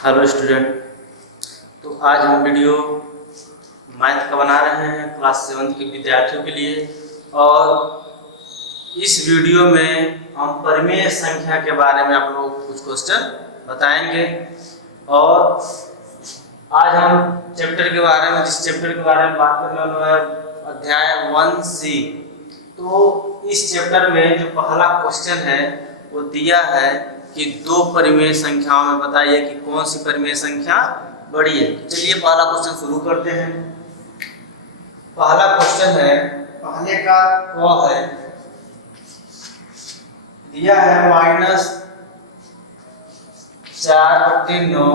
Hello student. तो आज हम वीडियो मैथ का बना रहे हैं क्लास 7 के विद्यार्थियों के लिए। और इस वीडियो में हम परिमेय संख्या के बारे में आप लोग कुछ क्वेश्चन बताएंगे। और आज हम चैप्टर के बारे में जिस चैप्टर के बारे में बात करने वाले हैं अध्याय 1C। तो इस चैप्टर में जो पहला क्वेश्चन है वो दिया है कि दो परिमेय संख्याओं में बताइए कि कौन सी परिमेय संख्या बड़ी है। चलिए पहला क्वेश्चन शुरू करते हैं। पहला क्वेश्चन है, पहले का क है, दिया है -4/9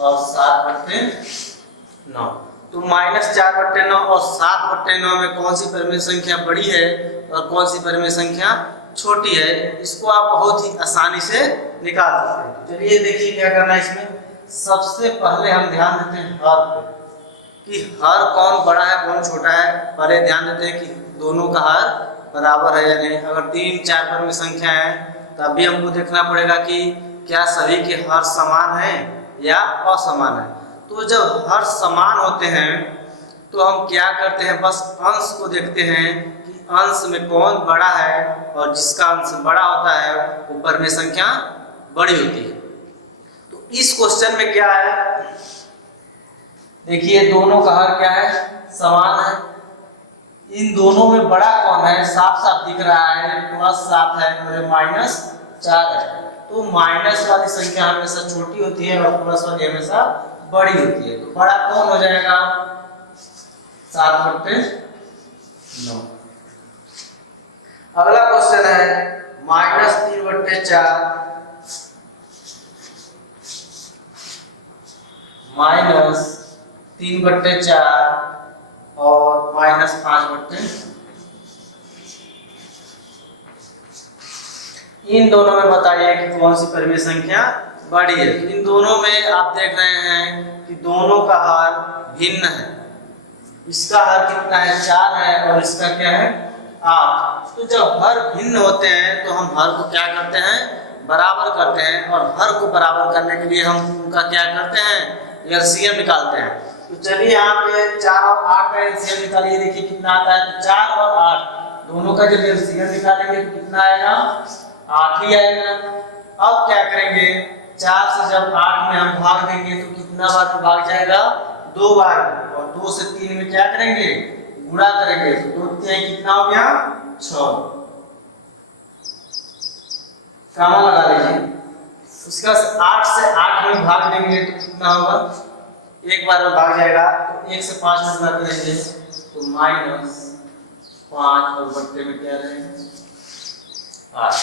और 7/9। तो -4/9 और 7/9 में कौन सी परिमेय संख्या बड़ी है और कौन सी परिमेय संख्या छोटी है, इसको आप बहुत ही आसानी से निकाल सकते हैं। चलिए देखिए क्या करना है इसमें। सबसे पहले हम ध्यान देते हैं हर पे कि हर कौन बड़ा है कौन छोटा है। पहले ध्यान देते हैं कि दोनों का हर बराबर है या नहीं। अगर 3-4 परिमेय संख्या है तब भी हमको देखना पड़ेगा कि क्या सभी के हर समान है या असमान है। तो जब हर समान होते हैं तो हम क्या करते हैं, बस अंश को देखते हैं कि अंश में कौन बड़ा है, और जिसका अंश बड़ा होता है वो परिमेय संख्या बड़ी होती है। तो इस क्वेश्चन में क्या है, देखिए दोनों का हर क्या है, समान है। इन दोनों में बड़ा कौन है, साफ साफ दिख रहा है, +7 है और -4 है। तो माइनस वाली संख्या हमेशा छोटी होती है और प्लस वाली हमेशा बड़ी होती है। तो बड़ा कौन हो जाएगा, 7/9। अगला क्वेश्चन है -3/4 -3/4 और -5/। इन दोनों में बताइए कि कौन सी परिमेय संख्या बड़ी है। इन दोनों में आप देख रहे हैं कि दोनों का हर भिन्न है। इसका हर कितना है, 4 है, और इसका क्या है, 8। तो जब हर भिन्न होते हैं तो हम हर को क्या करते हैं, बराबर करते हैं। और हर को बराबर करने के लिए हम उनका क्या करते हैं, एलसीएम निकालते हैं। तो चलिए यहाँ पे 4 और 8 का एलसीएम निकालिए। देखिए कितना आता है, तो 4 और 8 दोनों का जब एलसीएम निकालेंगे तो कितना आएगा, 8 ही आएगा। अब क्या करेंगे, 4 से जब 8 में हम भाग देंगे तो कितना बार में भाग जाएगा, 2 बार। और 2 से 3 में क्या करेंगे, गुणा करेंगे। तो 2 3 कितना हो गया, 6। कामा लगा लीजिए। उसके बाद 8 से 8 में भाग देंगे तो कितना होगा, एक बार में भाग जाएगा। तो 1 से 5 में गुणा करेंगे तो -5 और बट्टे में क्या रहेगा, 8।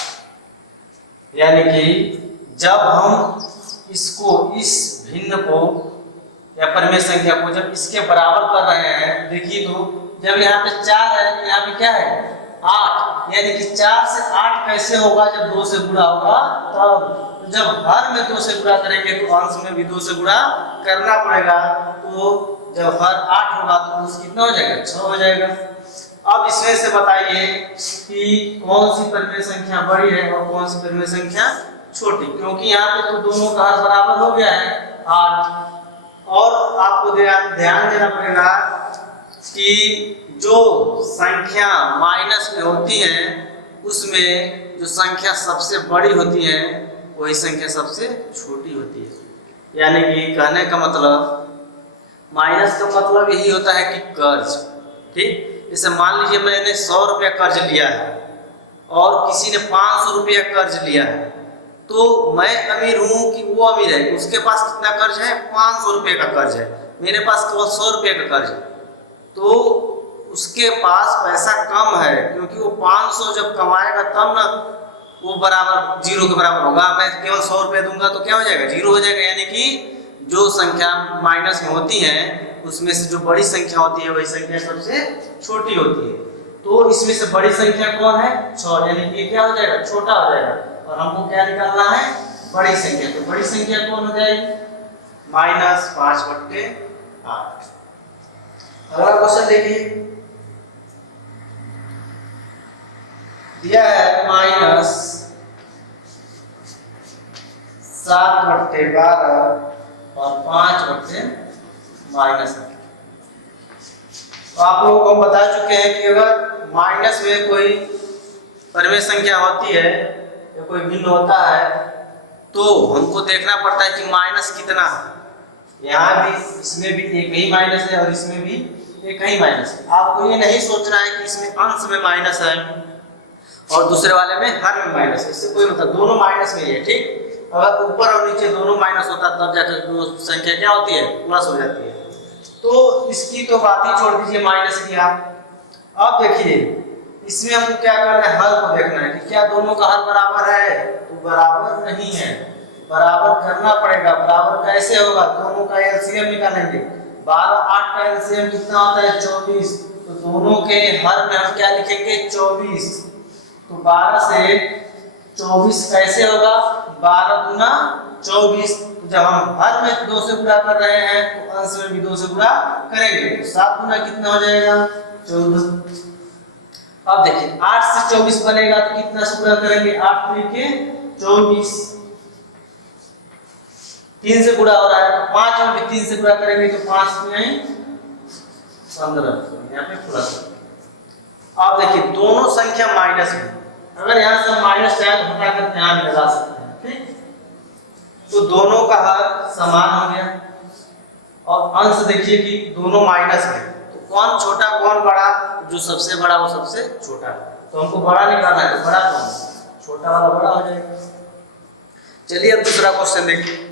यानी कि जब हम इसको, इस भिन्न को या परिमेय संख्या को जब इसके बराबर कर रहे हैं, देखिए तो जब यहाँ पे 4 है तो यहाँ पे क्या है, 8। यानी कि 4 से 8 कैसे होगा, जब 2 से गुणा होगा तब। तो जब हर में 2 से गुणा करेंगे तो अंश में भी 2 से गुणा करना पड़ेगा। तो जब हर 8 होगा तो अंश कितना हो जाएगा, 6 हो जाएगा। अब इसमें से बताइए कि कौन सी परिमेय संख्या बड़ी है और कौन सी परिमेय संख्या छोटी, क्योंकि यहाँ पे तो दोनों का हर बराबर हो गया है, 8। और आपको ध्यान देना पड़ेगा कि जो संख्या माइनस में होती है उसमें जो संख्या सबसे बड़ी होती है वही संख्या सबसे छोटी होती है। यानी कि कहने का मतलब, माइनस का मतलब यही होता है कि कर्ज। ठीक, जैसे मान लीजिए मैंने 100 रुपया कर्ज लिया है और किसी ने 500 रुपया कर्ज लिया है। तो मैं अमीर हूं कि वो अमीर है, उसके पास कितना कर्ज है, 500 रुपये का कर्ज है, मेरे पास केवल 100 रुपये का कर्ज है। तो उसके पास पैसा कम है, क्योंकि वो 500 जब कमाएगा तब ना वो बराबर 0 के बराबर होगा। मैं केवल 100 रुपये दूंगा तो क्या हो जाएगा, 0 हो जाएगा। यानी कि जो संख्या माइनस में होती है उसमें से जो बड़ी संख्या होती है वही संख्या सबसे छोटी होती है। तो इसमें से बड़ी संख्या कौन है, 6। यानी कि ये क्या हो जाएगा, छोटा हो जाएगा। और हमको क्या निकालना है, बड़ी संख्या। तो बड़ी संख्या कौन हो जाएगी, -5/8। अगला क्वेश्चन देखिए, दिया है -7/12 और 5 बट्टे माइनस। तो आप लोगों को हम बता चुके हैं कि अगर माइनस में कोई परिमेय संख्या होती है या कोई भिन्न होता है तो हमको देखना पड़ता है कि माइनस कितना है। यहाँ भी इसमें भी एक ही माइनस है और इसमें भी एक ही माइनस है। आपको ये नहीं सोचना है कि इसमें अंश में माइनस है और दूसरे वाले में हर में माइनस है, इससे कोई मतलब, दोनों माइनस में ही है। ठीक, अगर ऊपर और नीचे दोनों माइनस होता तब जाकर दो संख्या क्या होती है, प्लस हो जाती है। तो इसकी तो बात ही छोड़ दीजिए माइनस की आप। अब देखिए इसमें हमको क्या करना है, हल को देखना है कि क्या दोनों का हल बराबर है, तो बराबर नहीं है, बराबर करना पड़ेगा। बराबर कैसे होगा, दोनों का एलसीएम निकालेंगे। 12 8 का एलसीएम कितना होता है 24, तो दोनों के हल में हम क्या लिखेंगे 24। तो 12 से 24 कैसे होगा, 12 दूना 24। तो जब हम हर में 2 से गुणा कर रहे हैं तो अंश में भी 2 से गुणा करेंगे, तो 7 गुना कितना हो जाएगा 14। अब देखिए 8 से 24 बनेगा तो कितना से गुणा करेंगे, 8 के 24, 3 से गुणा हो रहा है तो 5 में भी 3 से गुणा करेंगे तो 5 में 15, यहाँ पे प्लस। अब देखिए दोनों संख्या माइनस में, अगर यहाँ से माइनस चाहे तो हटा कर यहाँ में लगा सकते हैं। ठीक, तो दोनों का हल समान हो गया और अंश देखिए कि दोनों माइनस में, तो कौन छोटा कौन बड़ा, जो सबसे बड़ा वो सबसे छोटा। तो हमको बड़ा निकालना है तो बड़ा कौन, छोटा वाला बड़ा हो जाएगा। चलिए अब दूसरा क्वेश्चन देखिए।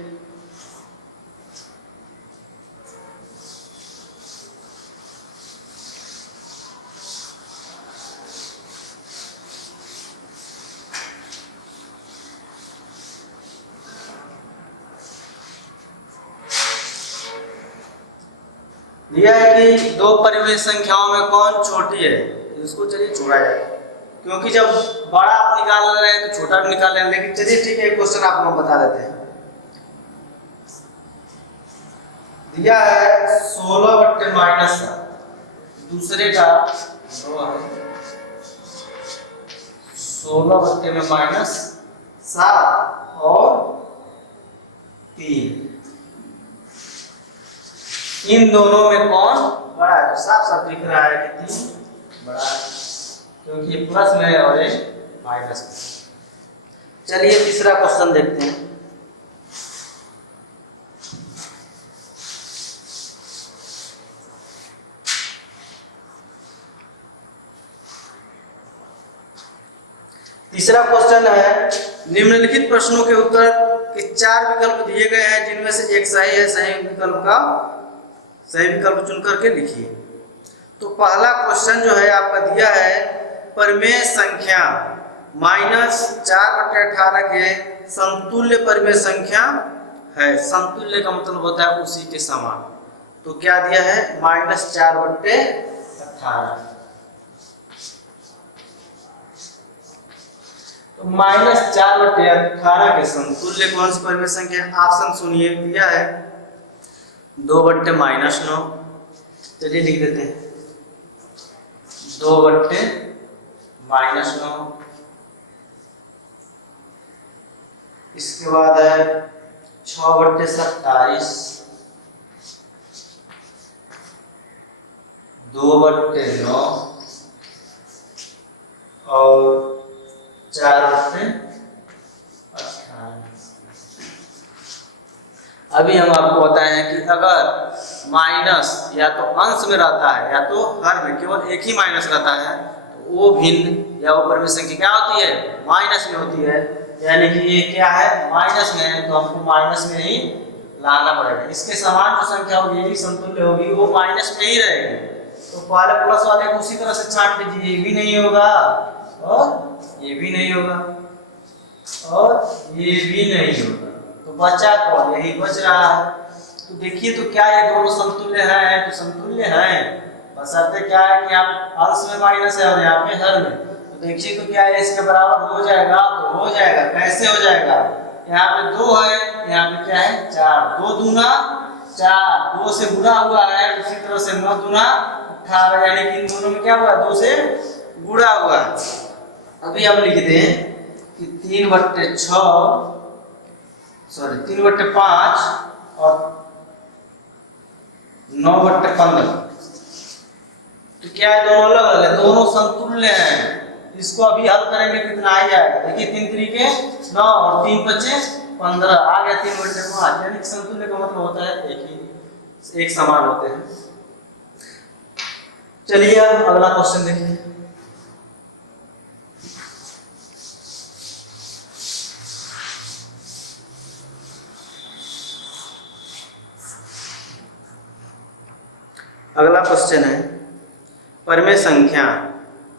दिया है कि दो परिमेय संख्याओं में कौन छोटी है, इसको चलिए छोड़ा जाए, क्योंकि जब बड़ा आप निकाल रहे हैं तो छोटा भी निकाल रहे हैं। लेकिन चलिए ठीक है, एक क्वेश्चन आप लोग बता देते हैं। दिया है 16 बट्टे माइनस 7, दूसरे का 16 बट्टे में माइनस 7 और 3, इन दोनों में कौन बड़ा है, तो साफ साफ दिख रहा है कि 3 बड़ा है, क्योंकि ये प्लस में है और ये माइनस में। चलिए तीसरा क्वेश्चन देखते हैं। तीसरा क्वेश्चन है, निम्नलिखित प्रश्नों के उत्तर के 4 विकल्प दिए गए हैं जिनमें से एक सही है, सही विकल्प चुन करके लिखिए। तो पहला क्वेश्चन जो है आपका दिया है, परिमेय संख्या -4/18 के समतुल्य परिमेय संख्या है। समतुल्य का मतलब होता है उसी के समान। तो क्या दिया है, -4/18। तो -4/18 के समतुल्य कौन सी परिमेय संख्या है, ऑप्शन सुनिए। दिया है 2/-9। चलिए लिख देते हैं 2/-9। इसके बाद है 6/27, 2/9 और 4/18। अभी हम आपको बताए हैं कि अगर माइनस या तो अंश में रहता है या तो हर में, केवल एक ही माइनस रहता है, तो वो भिन्न या वो परिमेय संख्या क्या होती है, माइनस में होती है। यानी कि ये क्या है, माइनस में है, तो हमको माइनस में ही लाना पड़ेगा। इसके समान जो संख्या होगी, ये समतुल्य होगी, वो माइनस में ही रहेगी। तो पहले प्लस वाले को उसी तरह से छांट लीजिए, ये भी नहीं होगा और ये भी नहीं होगा और ये भी नहीं होगा, तो बचा कौन, यही बच रहा है। तो देखिए तो क्या ये दोनों समतुल्य हैं, तो समतुल्य हैं, बशर्ते क्या है कि आप अंश में माइनस है और यहाँ पे हर में। तो देखिए तो क्या है, इसके बराबर हो जाएगा, तो हो जाएगा। कैसे हो जाएगा, यहाँ पे 2 है, यहाँ पे क्या है 4, 2 दूना 4, 2 से गुणा हुआ है, उसी तरह से 9 दूना 18, यानी कि इन दोनों में क्या हुआ, 2 से गुणा हुआ है। अभी हम लिखते हैं कि 3/5 और 9/15। तो क्या है, दोनों अलग अलग है, दोनों समतुल्य हैं। इसको अभी हल करेंगे कितना आ जाएगा, देखिए 3 तरीके 9 और 3 बचे 15 आ गया 3/5, यानी समतुल्य का मतलब होता है एक समान होते हैं। चलिए अब अगला क्वेश्चन देखिए। अगला क्वेश्चन है, परिमेय संख्या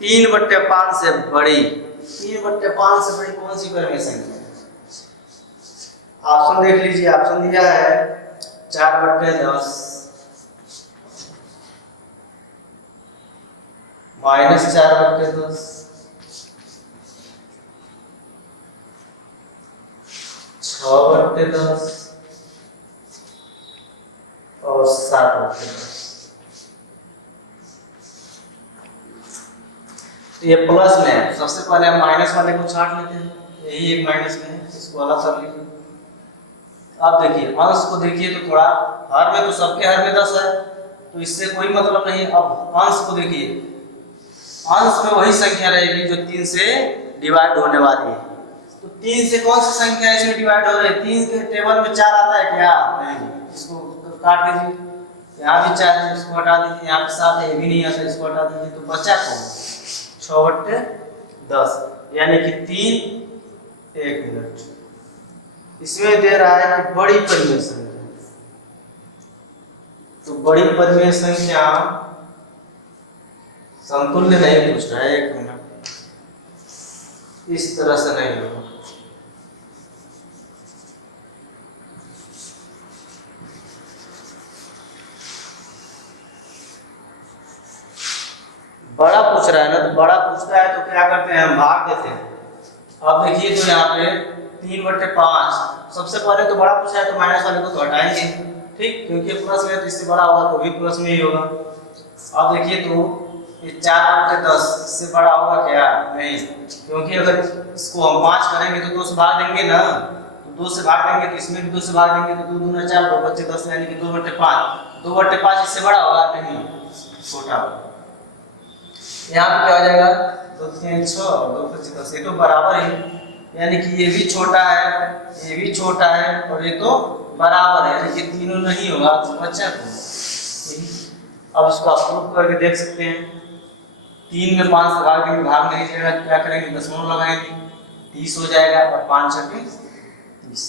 3/5 से बड़ी, 3/5 से बड़ी कौन सी परिमेय संख्या है? ऑप्शन देख लीजिए, ऑप्शन दिया है 4/10 -4/10 6/10 और 7/10। तो ये प्लस में है, सबसे पहले हम माइनस वाले को छांट लेते हैं, यही एक माइनस में है, इसको अलग कर लीजिए। अब देखिए अंश को देखिए, तो थोड़ा हर में तो सबके हर में 10 है, तो इससे कोई मतलब नहीं। अब अंश को देखिए, अंश में वही संख्या रहेगी जो 3 से डिवाइड होने वाली है। तो 3 से कौन सी संख्या इसमें डिवाइड हो रही है? 3 के टेबल में 4 आता है क्या? नहीं, इसको काट दीजिए। यहाँ भी 4 है, इसको हटा दीजिए। यहाँ पे 7 है, ये भी नहीं आता, इसको हटा दीजिए। तो बचा कौन? 6/10, यानी कि 3 1 मिनट। इसमें दे रहा है कि बड़ी परिमेय संख्या, तो बड़ी परिमेय संख्या समतुल्य नहीं पूछ रहा है, 1 मिनट, इस तरह से नहीं होगा। बड़ा पूछ रहा है ना, तो बड़ा पूछता है तो क्या करते हैं, हम भाग देते हैं। अब देखिए तो यहाँ पे 3/5, सबसे पहले तो बड़ा पूछा है तो माइनस वाले को तो हटाएंगे, ठीक, क्योंकि प्लस में तो इससे बड़ा होगा तो भी प्लस में ही होगा। अब देखिए तो ये 4/10 इससे बड़ा होगा क्या? नहीं, क्योंकि अगर इसको हम 5 करेंगे तो 2 से भाग देंगे ना, तो 2 से भाग देंगे तो इसमें भी 2 से भाग देंगे, तो 2 दूना 4, 2 बचे 10, यानी कि 2/5। 2/5 इससे बड़ा होगा? नहीं, छोटा होगा। यहाँ पे क्या हो जाएगा, 2 3 6 और 2 5 10, ये तो बराबर ही, यानी कि ये भी छोटा है, ये भी छोटा है और ये तो बराबर है, यानी कि तीनों नहीं होगा, तो बच्चा को। अब इसको आप प्रूफ करके देख सकते हैं। 3 में 5 से भाग देंगे, भाग नहीं जाएगा तो क्या करेंगे, दशमलव लगाएंगे, 30 हो जाएगा, और 5 छके 30।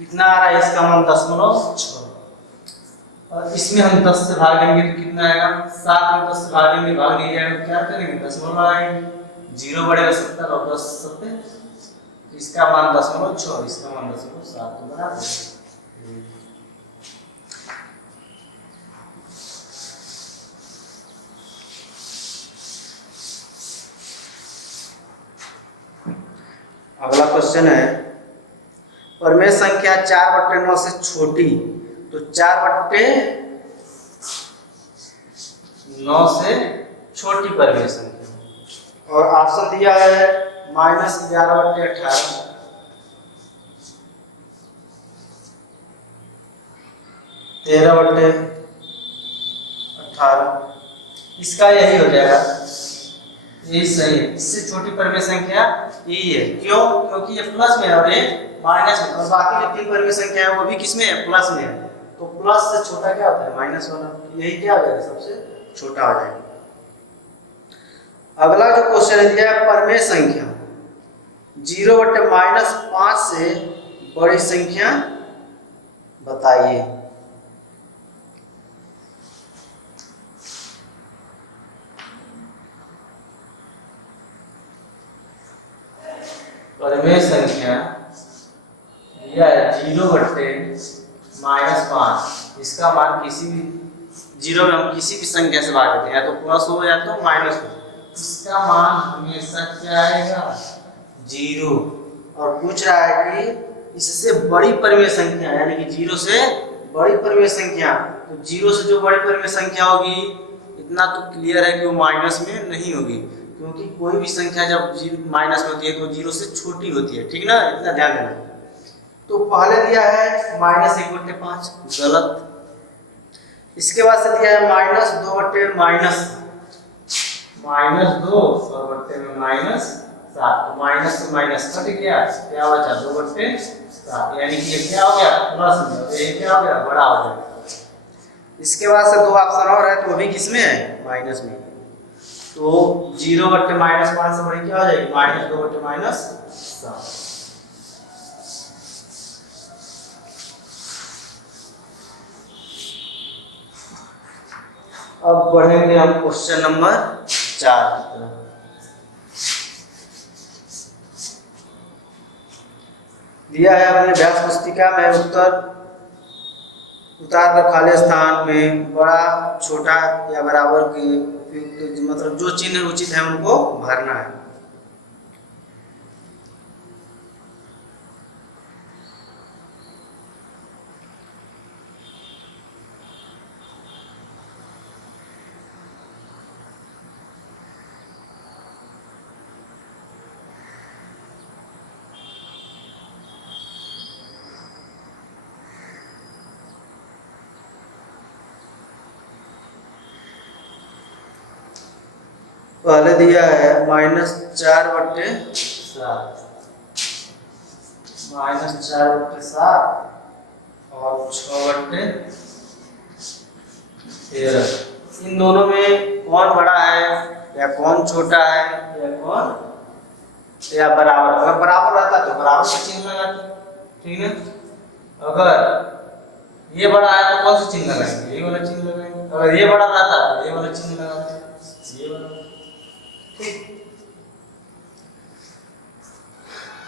कितना आ रहा है इसका मान? 0.6। और इसमें हम 10 से भाग देंगे तो कितना आएगा? 7 में 10 से भाग देंगे, भाग नहीं जाएगा, क्या करेंगे, दशमलव लगाएंगे, 0 बढ़ेगा 70 और 10 70, इसका मान 0.6, इसका मान 0.7, तो बराबर है। अगला क्वेश्चन है, परिमेय संख्या 4/9 से छोटी, तो 4/9 से छोटी परिमेय संख्या, और ऑप्शन दिया है -11/18, 13/18, इसका यही हो जाएगा, यही सही है। इससे छोटी परिमेय संख्या यही है। क्यों? क्योंकि ये प्लस में है और ये माइनस में, और बाकी जो 3 परिमेय संख्या है वो भी किसमें है? प्लस में है। तो प्लस से छोटा क्या होता है? माइनस वाला, यही क्या हो जाएगा? सबसे छोटा हो जाएगा। अगला जो क्वेश्चन है दिया है, परिमेय संख्या 0/-5 से बड़ी संख्या बताइए। परिमेय संख्या यह है 0/-5, इसका मान किसी भी 0 में हम किसी भी संख्या से भाग देते हैं, या तो प्लस हो या तो माइनस हो, इसका मान हमेशा क्या आएगा? 0। और पूछ रहा है कि इससे बड़ी परिमेय संख्या, यानी कि 0 से बड़ी परिमेय संख्या, तो 0 से जो बड़ी परिमेय संख्या होगी, इतना तो क्लियर है कि वो माइनस में नहीं होगी, क्योंकि कोई भी संख्या जब माइनस में होती है तो 0 से छोटी होती है, ठीक ना, इतना ध्यान देना। तो पहले दिया है -1/5, गलत। इसके बाद से दिया है माइनस 2/-, -2 और बट्टे में -7, तो माइनस से माइनस कट गया, क्या बचा 2/7, यानी कि ये क्या हो गया प्लस में, ये क्या हो गया बड़ा हो गया। इसके बाद से दो ऑप्शन और है, तो वो भी किसमें है माइनस में, तो 0/-5 से बड़ी क्या हो जाएगी -2/-7। अब बढ़ेंगे हम क्वेश्चन नंबर 4 की तरफ। दिया है अपने अभ्यास पुस्तिका में उत्तर उतार कर खाली स्थान में बड़ा, छोटा या बराबर के उपयुक्त मतलब जो चिन्ह उचित है उनको भरना है। पहले दिया है -4/7, -4/7 और 6/13। इन दोनों में कौन बड़ा है या कौन छोटा है या कौन या बराबर, अगर बराबर रहता तो बराबर का चिन्ह लगाते, ठीक है। अगर ये बड़ा है तो कौन सा चिन्ह लगाएंगे, ये वाला चिन्ह लगाएंगे। अगर ये बड़ा रहता तो ये वाला चिन्ह लगाते, ये वाला।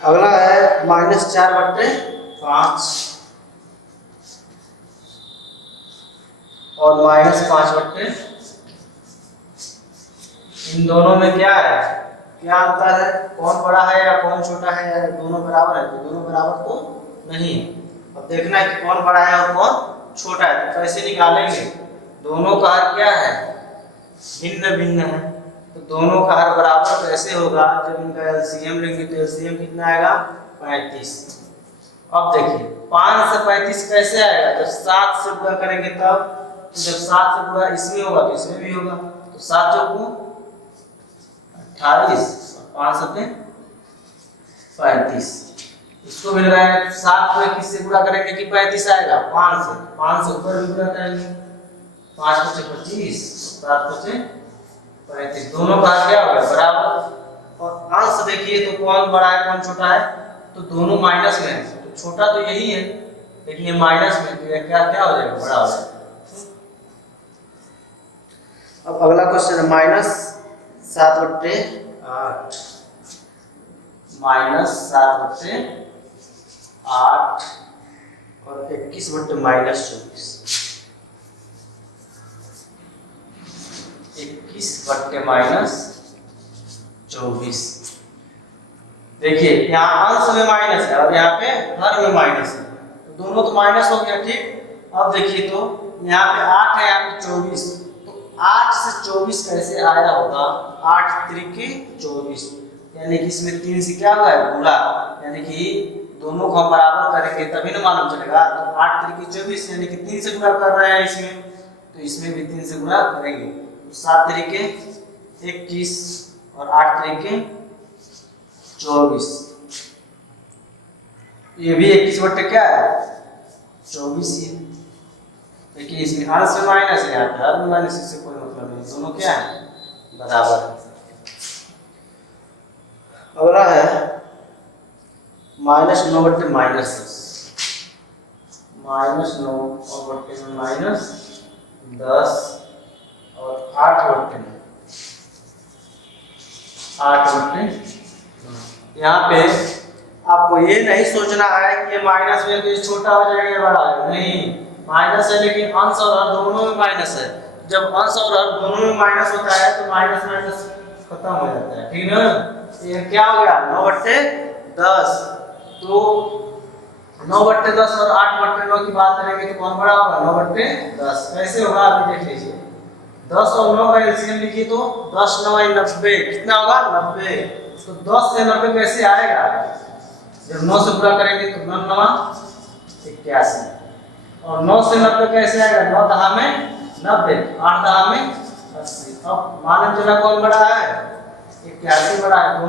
अगला है -4/5 और -5/, इन दोनों में क्या है, क्या अंतर है, कौन बड़ा है या कौन छोटा है, या दोनों बराबर है, तो दोनों बराबर तो नहीं है। अब देखना है कि कौन बड़ा है और कौन छोटा है, तो कैसे निकालेंगे, दोनों का हर क्या है भिन्न भिन्न है, तो दोनों का हर बराबर कैसे होगा, जब इनका एलसीएम लेंगे तो एलसीएम कितना आएगा 35। अब देखिए 5 से 35 कैसे आएगा, जब 7 से गुणा करेंगे तब, तो जब 7 से गुणा इसमें होगा तो इसमें भी होगा, तो 7 चौको 28 और 5 सत्ते 35। इसको भी लगाएंगे तो 7 को किससे गुणा करेंगे कि 35 आएगा, 5 से ऊपर भी गुणा करेंगे, 5 × 5 = 25, 7 × 35, दोनों का क्या हो गया बराबर। और अंश देखिए तो कौन बड़ा है कौन छोटा है, तो दोनों माइनस में है, तो छोटा तो यही है लेकिन ये माइनस में, तो ये क्या हो जाएगा बड़ा हो जाएगा। अब अगला क्वेश्चन है -7/8, -7/8 और 21/-24, 21/-24। देखिए यहाँ अंश में माइनस है और यहाँ पे हर में माइनस है, तो दोनों तो माइनस हो गया, ठीक। अब देखिए तो यहाँ पे 8 है, यहाँ पे 24, तो 8 से 24 कैसे आया होगा, 8 त्रिके 24, यानी कि इसमें 3 से क्या हुआ है गुणा, यानी कि दोनों को हम बराबर करेंगे तभी ना मालूम चलेगा। तो 8 त्रिके 24 यानी कि 3 से गुणा कर रहे हैं इसमें, तो इसमें भी 3 से गुणा करेंगे, तो 7 त्रिके 21 और 8 त्रिके 24, ये भी 21 क्या है 24 ही है, लेकिन इसमें अंश में माइनस है, यहाँ पे हर में माइनस, इससे कोई मतलब नहीं, दोनों क्या है बराबर। अगला है -9/-10, -9 और बट्टे में -10 और 8/9। यहाँ पे आपको ये नहीं सोचना है कि ये माइनस में तो ये छोटा हो जाएगा ये बड़ा है, नहीं, माइनस है लेकिन अंश और हर दोनों में माइनस है। जब अंश और हर दोनों में माइनस होता है तो माइनस माइनस खत्म हो जाता है, ठीक ना। ये क्या हो गया 9/10, तो 9/10 और 8/9 की बात करेंगे तो कौन बड़ा होगा 9/10, कैसे होगा अभी देख लीजिए। 10 और 9 का एलसीएम लिखिए तो 10 9 90, कितना होगा 90, तो 10 से 90 कैसे आएगा, जब 9 से गुणा करेंगे तो 9 9 81, और 9 से 90 कैसे आएगा? 9 दहा में 90, 8 दहा में 80। अब मान चला कौन बड़ा है? 81 बड़ा है।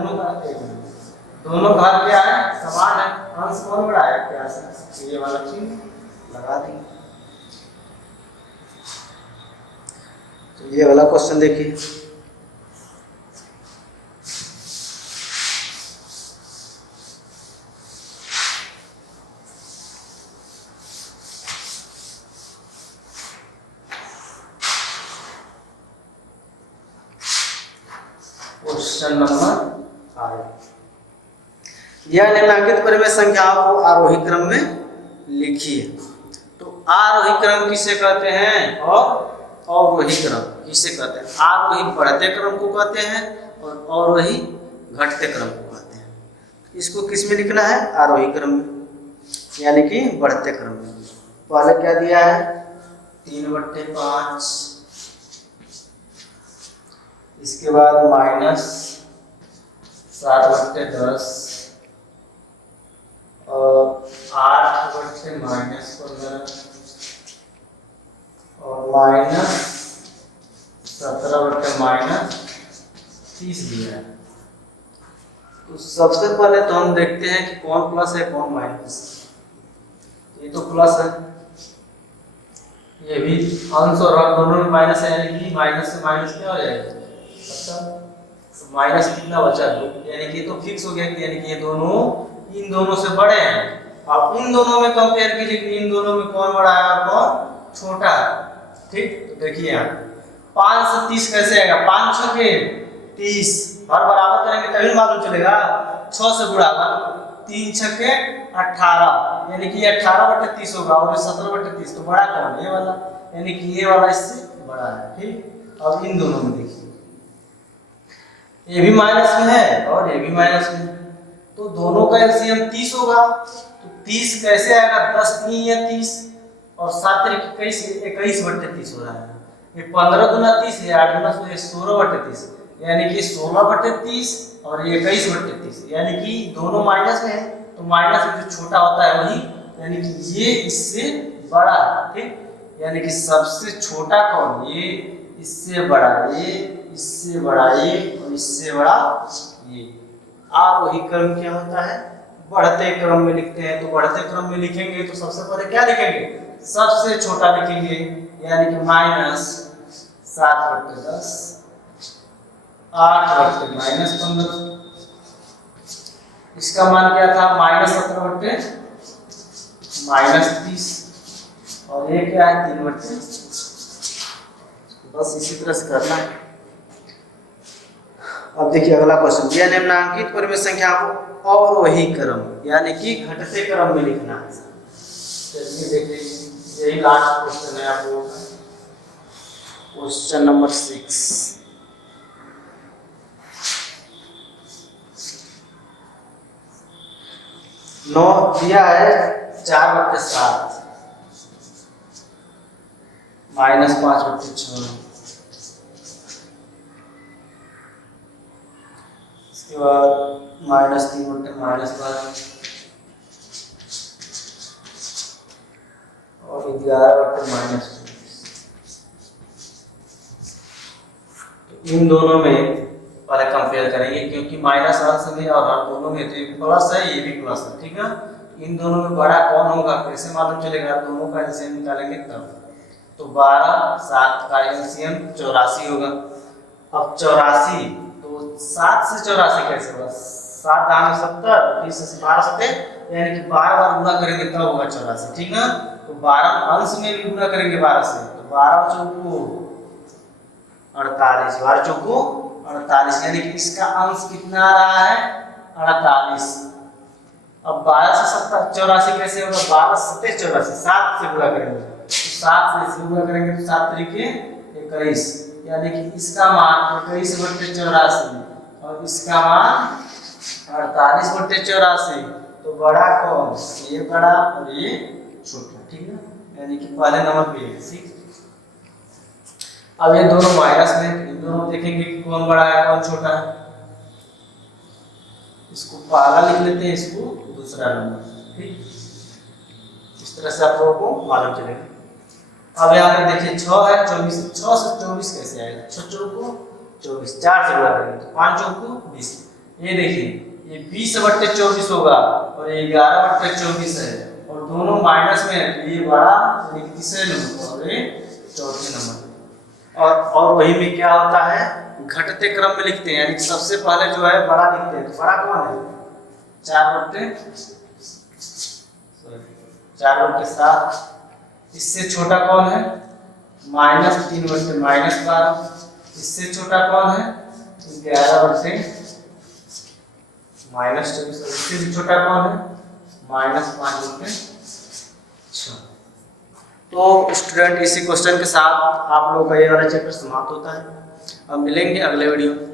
दोनों घर क्या है? समान है। अंश कौन बड़ा है? 81। ये वाला चिन्ह लगा देंगे। तो ये वाला क्वेश्चन देखिए, क्वेश्चन नंबर 5। यह निम्नलिखित परिमेय संख्याओं को आरोही क्रम में लिखिए। तो आरोही क्रम किसे कहते हैं और अवरोही क्रम किसे कहते हैं? आरोही बढ़ते क्रम को कहते हैं और अवरोही घटते क्रम को कहते हैं। इसको किस में लिखना है? आरोही क्रम में, यानी कि बढ़ते क्रम में। पहले क्या दिया है? 3/5, इसके बाद -7/10 और 8/-15 और -17/-30 दिया है। तो सबसे पहले तो हम देखते हैं कि कौन प्लस है कौन माइनस। ये तो प्लस है, ये भी अंश और हर दोनों में माइनस है, यानी कि माइनस से माइनस क्या हो जाएगा? अच्छा, तो माइनस कितना बचा? 2, यानी कि ये तो फिक्स हो गया कि यानी कि ये दोनों इन दोनों से बड़े हैं। अब इन दोनों में कंपेयर कीजिए कि इन दोनों में कौन बड़ा है और कौन छोटा है। ठीक, तो देखिए यहाँ 5 से 30 कैसे आएगा? 5 छके 30, हर बराबर करेंगे तभी मालूम चलेगा। 6 से गुणा होगा, 3 छके 18, यानी कि 18/30 होगा और 17/30। तो बड़ा कौन? ये वाला, यानी कि ये वाला इससे बड़ा है। ठीक, अब इन दोनों में देखिए, ये भी माइनस में है और ये भी माइनस में, तो दोनों का एलसीएम 30 होगा। तो 30 कैसे आएगा? 10 3 या 30 और 7 21, 21/30 हो रहा है। ये 15 गुना 30 है, 8 गुना 16/30, यानी कि 16/30 और ये 21/30, यानी कि दोनों माइनस में है। तो माइनस में जो छोटा होता है वही, यानी कि ये इससे बड़ा है। ठीक, यानी कि सबसे छोटा कौन? ये इससे बड़ा, ये इससे बड़ा, ये और इससे बड़ा ये। आरोही क्रम क्या होता है? बढ़ते क्रम में लिखते हैं। तो बढ़ते क्रम में लिखेंगे तो सबसे पहले क्या लिखेंगे? सबसे छोटा लिखेंगे, यानी कि -7/10, 8/-15। इसका मान क्या था? -17/-30 और ये क्या है? 3/30। बस इसी तरह से करना है। अब देखिए अगला क्वेश्चन, यह निम्नलिखित परिमेय संख्या को अवरोही क्रम यानी कि घटते क्रम में लिखना है। चलिए देखिए, यही लास्ट क्वेश्चन है आप लोगों का, क्वेश्चन नंबर 6। 9 दिया है 4/7 -5/6, इसके बाद -3/-12 और 11/-24। इन दोनों में पहले कंपेयर करेंगे, क्योंकि माइनस अंश में और हर दोनों में तो ये प्लस है ये भी प्लस है। ठीक है, इन दोनों में बड़ा कौन होगा कैसे मालूम चलेगा? दोनों का एलसीएम निकालेंगे तब। तो 12 7 का एलसीएम 84 होगा। अब 84, तो 7 से 84 कैसे होगा? 7 दाम 70, 30 से 12 7, यानी कि 12 बार गुणा करेंगे तब होगा 84। ठीक ना, तो 12 अंश में भी गुणा करेंगे 12 से, तो 12 चौको 48, 12 चौको 48, यानी कि इसका अंश कितना आ रहा है? 48। अब 12 से 84 कैसे होगा? 12 7 84, 7 से गुणा करेंगे, तो 7 से गुणा करेंगे तो 7 तरीके 21, यानी कि इसका मान 21/84 और इसका मान 48/84। तो बड़ा कौन? ये बड़ा और ये छोटा। ठीक है, यानी कि पहले नंबर पे है। ठीक, अब ये दोनों माइनस में, इन दोनों देखेंगे कि कौन बड़ा है कौन छोटा है। इसको पहला लिख लेते हैं, इसको दूसरा नंबर। ठीक, इस इस तरह से आप लोगों को मालूम चलेगा। अब यहाँ पर देखिए 6 है 24, 6 से 24 कैसे आएगा? 6 चौको 24, 4 से गुणा करेंगे तो 5 चौको 20। ये देखिए ये 20/24 होगा और ये 11/24 है और दोनों माइनस में है, तो ये बड़ा यानी तीसरे नंबर और ये चौथे नंबर। और वही में क्या होता है, घटते क्रम में लिखते हैं, यानी सबसे पहले जो है बड़ा लिखते हैं। तो बड़ा कौन है? 4/7। इससे छोटा कौन है? -3/12। इससे छोटा कौन है? 11/-24। इससे भी छोटा कौन है? -5/6। तो स्टूडेंट इसी क्वेश्चन के साथ आप लोगों का ये वाला चैप्टर समाप्त होता है। अब मिलेंगे अगले वीडियो में।